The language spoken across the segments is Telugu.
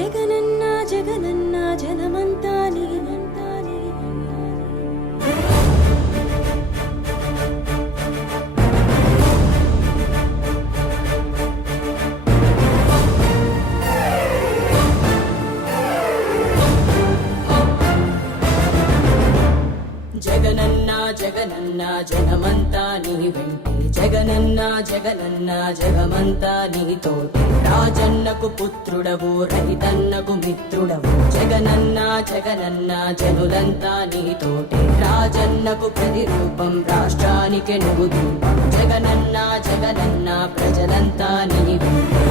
జగనన్న జగనన్న జనమంతా నీవంతా జగనన్న జగనన్న జగమంతా నీ వెంటే జగనన్న జగనన్న జగమంతా నీతోటి రాజన్నకు పుత్రుడవు రైతన్నకు మిత్రుడవు జగనన్న జగనన్న జనులంతా నీతోటి రాజన్నకు ప్రతిరూపం రాష్ట్రానికి నువ్వు దీపం జగనన్న జగనన్న ప్రజలంతా నీ వెంటే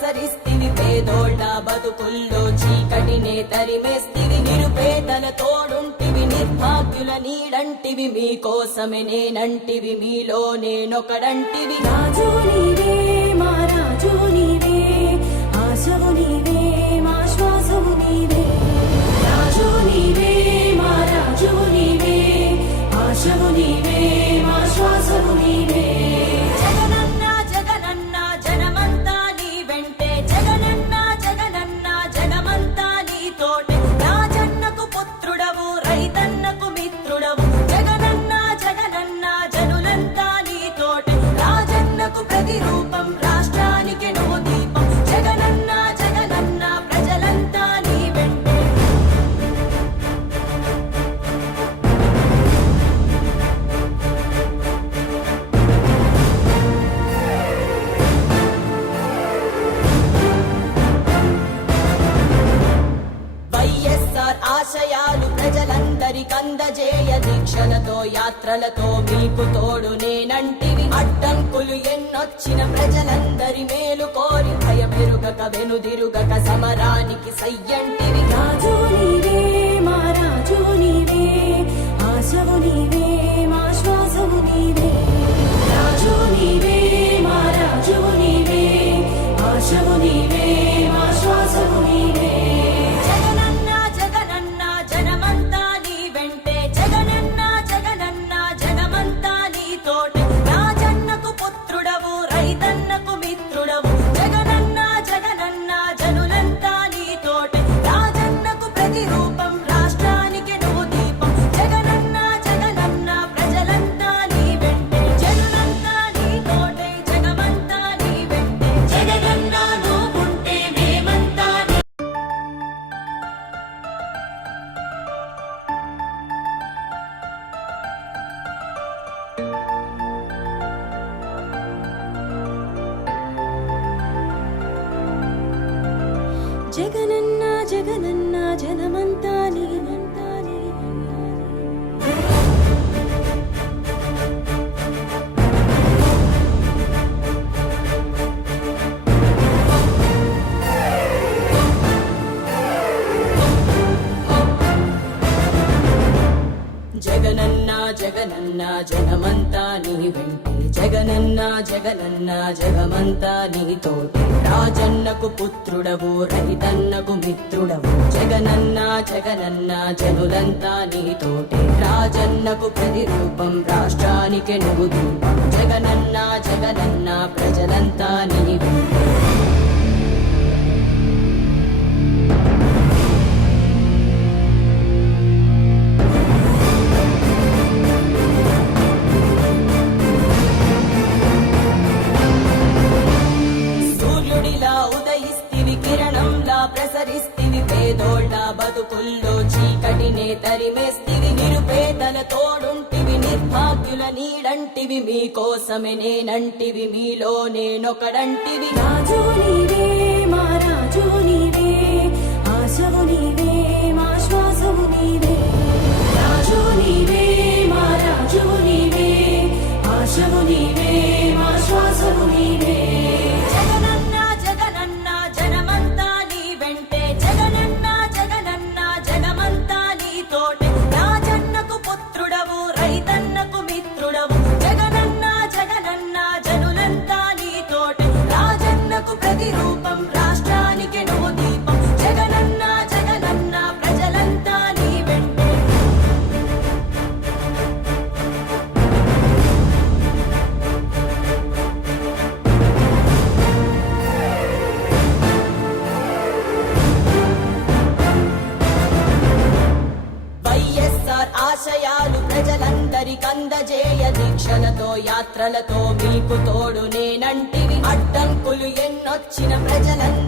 ప్రసరిస్తివి పేదోళ్ళ బతుకుల్లో చీకటినే తరిమేస్తివి నిరుపేదల తోడుంటివి నిర్భాగ్యుల నీడంటివి మీకోసమే నేనంటివి మీలో నేనొకడంటివి రాజు నీవే మా రాజు నీవే ఆశవు నీవే మా శ్వాసవు నీవే రాజు నీవే మా రాజు నీవే ఆశవు నీవే మా శ్వాసవు నీవే ప్రతిరూపం రాష్ట్రానికి నువ్వు దీపం జగనన్న జగనన్న ప్రజలంతా నీ వెంటే వైఎస్ఆర్ ఆశయాలు ప్రజలందరికందజేయ దీక్షలతో యాత్రలతో మీకు తోడు నేనంటివి అడ్డంకులు ఎన్నొచ్చిన ప్రజలందరి మేలు కోరి భయమెరుగక వెనుదిరుగక సమరానికి సయ్యంటివి రాజు నీవే మా రాజు నీవే ఆశవు నీవే మా శ్వాసవు నీవే రాజు నీవే మా రాజు నీవే ఆశవు నీవే మా శ్వాసవు నీవే జగనన్న జగనన్న జనమంతా నీ వెంటే జగనన్న జగనన్న జగమంతా నీతోటి రాజన్నకు పుత్రుడవు రైతన్నకు మిత్రుడవు జగనన్న జగనన్న జనులంతా నీతోటి రాజన్నకు ప్రతిరూపం రాష్ట్రానికి నువ్వు దీపం జగనన్న జగనన్న ప్రజలంతా నీ వెంటే జనులంతా నీతోటి జగమంతా నీ వెంటే జగనన్న నువ్వుంటే మేమంతా జగనన్న జగనన్న జనమంతా నీవంతా జగనన్న జగనన్న జగమంతా నీ వెంటే జగనన్న జగనన్న జగమంతా నీతోటి రాజన్నకు పుత్రుడవు రైతన్నకు మిత్రుడవు జగనన్న జగనన్న జనులంతా నీతోటి రాజన్నకు ప్రతిరూపం రాష్ట్రానికి నువ్వు దీపం జగనన్న జగనన్న ప్రజలంతా నీ వెంటే ప్రసరిస్తివి పేదోళ్ళ బతుకుల్లో చీకటినే తరిమేస్తివి నిరుపేదల తోడుంటివి నిర్భాగ్యుల నీడంటివి మీకోసమే నేనంటివి మీలో నేనొకడంటివి రాజు నీవే మా రాజు నీవే ఆశవు నీవే మా శ్వాసవు నీవే రాజు నీవే మా రాజు నీవే ఆశవు నీవే మా శ్వాసవు నీవే జగనన్న జగనన్న జనమంతా నీ వెంటే జగనన్న జగనన్న జగమంతా నీతోటి రాజన్నకు పుత్రుడవు రైతన్నకు మిత్రుడవు జగనన్న జగనన్న జనులంతా నీతోటి రాజన్నకు ప్రతిరూపం అందరికందజేయ దీక్షలతో యాత్రలతో మీకు తోడు నేనంటివి అడ్డంకులు ఎన్నొచ్చిన ప్రజలందరూ